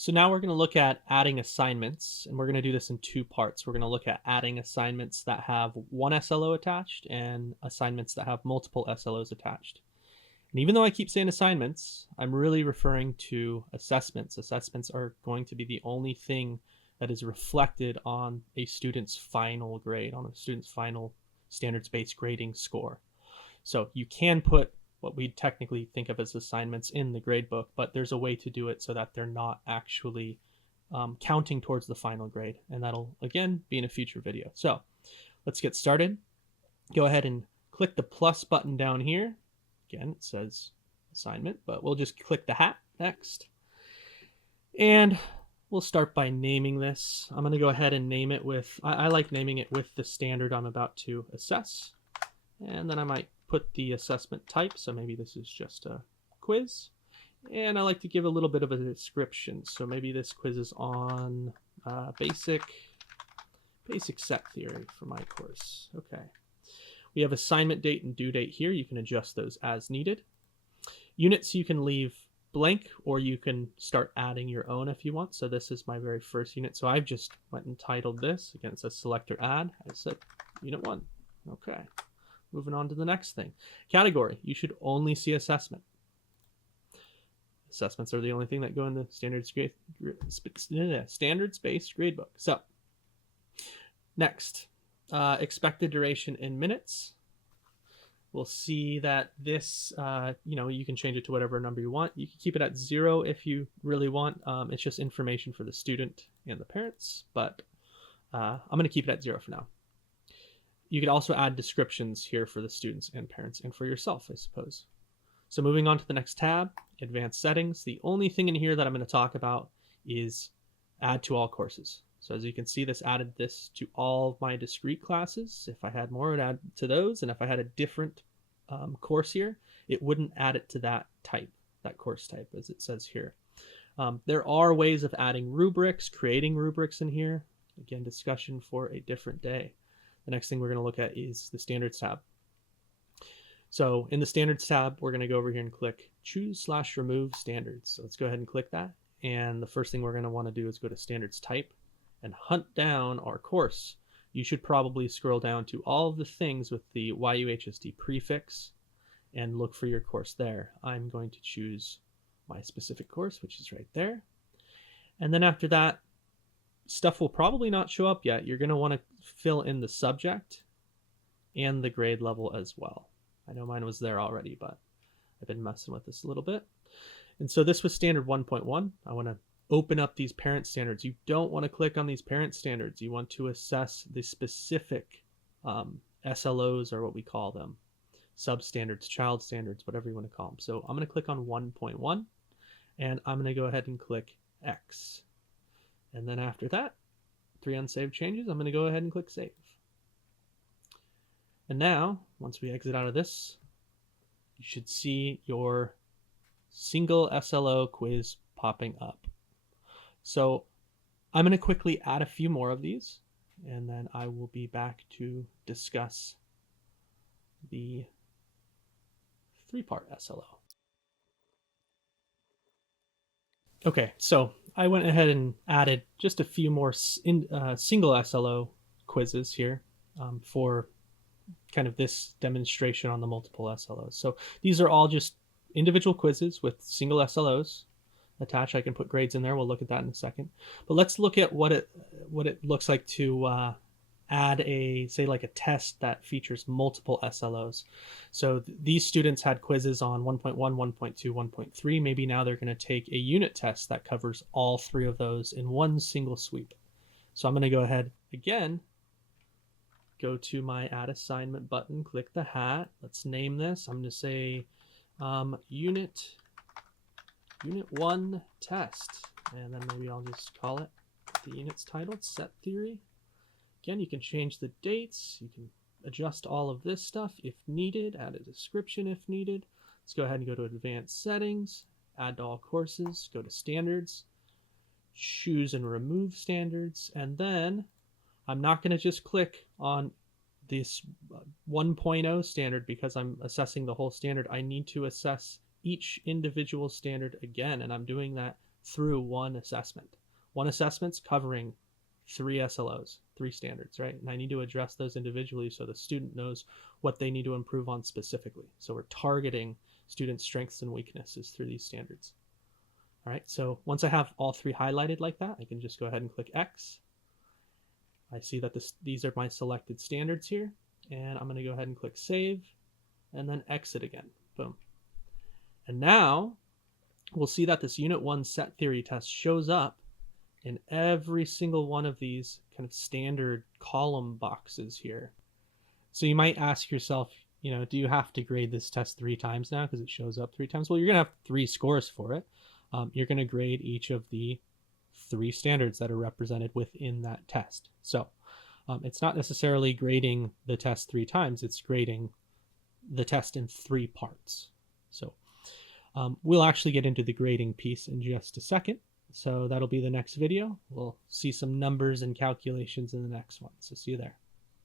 So now we're going to look at adding assignments, and we're going to do this in two parts. We're going to look at adding assignments that have one SLO attached and assignments that have multiple SLOs attached. And even though I keep saying assignments, I'm really referring to assessments. Assessments are going to be the only thing that is reflected on a student's final grade, on a student's final standards-based grading score. So you can put what we technically think of as assignments in the gradebook, but there's a way to do it so that they're not actually counting towards the final grade. And that'll, again, be in a future video. So let's get started. Go ahead and click the plus button down here. Again, it says assignment, but we'll just click the hat next. And we'll start by naming this. I'm going to go ahead and name it with, I like naming it with the standard I'm about to assess. And then I might put the assessment type. So maybe this is just a quiz. And I like to give a little bit of a description. So maybe this quiz is on basic set theory for my course. Okay. We have assignment date and due date here. You can adjust those as needed. Units you can leave blank, or you can start adding your own if you want. So this is my very first unit. So I've just went and titled this. Again, it says select or add. I said unit 1. Okay. Moving on to the next thing. Category. You should only see assessment. Assessments are the only thing that go in the standards-based gradebook. So next, expected duration in minutes. We'll see that this, you can change it to whatever number you want. You can keep it at 0 if you really want. It's just information for the student and the parents, but I'm going to keep it at 0 for now. You could also add descriptions here for the students and parents and for yourself, I suppose. So moving on to the next tab, advanced settings. The only thing in here that I'm going to talk about is add to all courses. So as you can see, this added this to all of my discrete classes. If I had more, it would add to those. And if I had a different course here, it wouldn't add it to that type, that course type, as it says here. There are ways of adding rubrics, creating rubrics in here. Again, discussion for a different day. The next thing we're going to look at is the standards tab. So in the standards tab, we're going to go over here and click choose/remove standards. So let's go ahead and click that. And the first thing we're going to want to do is go to standards type and hunt down our course. You should probably scroll down to all of the things with the YUHSD prefix and look for your course there. I'm going to choose my specific course, which is right there. And then after that, stuff will probably not show up yet. You're going to want to fill in the subject and the grade level as well. I know mine was there already, but I've been messing with this a little bit. And so this was standard 1.1. I want to open up these parent standards. You don't want to click on these parent standards. You want to assess the specific SLOs, or what we call them, substandards, child standards, whatever you want to call them. So I'm going to click on 1.1 and I'm going to go ahead and click X. And then after that, 3 unsaved changes, I'm going to go ahead and click save. And now, once we exit out of this, you should see your single SLO quiz popping up. So I'm going to quickly add a few more of these, and then I will be back to discuss the 3-part SLO. Okay, so I went ahead and added just a few more single SLO quizzes here for kind of this demonstration on the multiple SLOs. So these are all just individual quizzes with single SLOs attached. I can put grades in there. We'll look at that in a second. But let's look at what it looks like to add a, say, like a test that features multiple SLOs. So these students had quizzes on 1.1, 1.2, 1.3. Maybe now they're going to take a unit test that covers all 3 of those in one single sweep. So I'm going to go ahead again, go to my add assignment button, click the hat. Let's name this. I'm going to say unit 1 test. And then maybe I'll just call it, the unit's titled set theory. Again, you can change the dates. You can adjust all of this stuff if needed, add a description if needed. Let's go ahead and go to advanced settings, add to all courses, go to standards, choose and remove standards, and then I'm not going to just click on this 1.0 standard because I'm assessing the whole standard. I need to assess each individual standard again, and I'm doing that through one assessment. One assessment's covering 3 SLOs, 3 standards, right? And I need to address those individually so the student knows what they need to improve on specifically. So we're targeting students' strengths and weaknesses through these standards. All right, so once I have all 3 highlighted like that, I can just go ahead and click X. I see that these are my selected standards here, and I'm going to go ahead and click Save, and then Exit again. Boom. And now we'll see that this Unit 1 set theory test shows up in every single one of these kind of standard column boxes here. So you might ask yourself, do you have to grade this test 3 times now because it shows up 3 times? Well, you're going to have 3 scores for it. You're going to grade each of the 3 standards that are represented within that test. So it's not necessarily grading the test 3 times, it's grading the test in 3 parts. So we'll actually get into the grading piece in just a second. So that'll be the next video. We'll see some numbers and calculations in the next one. So see you there.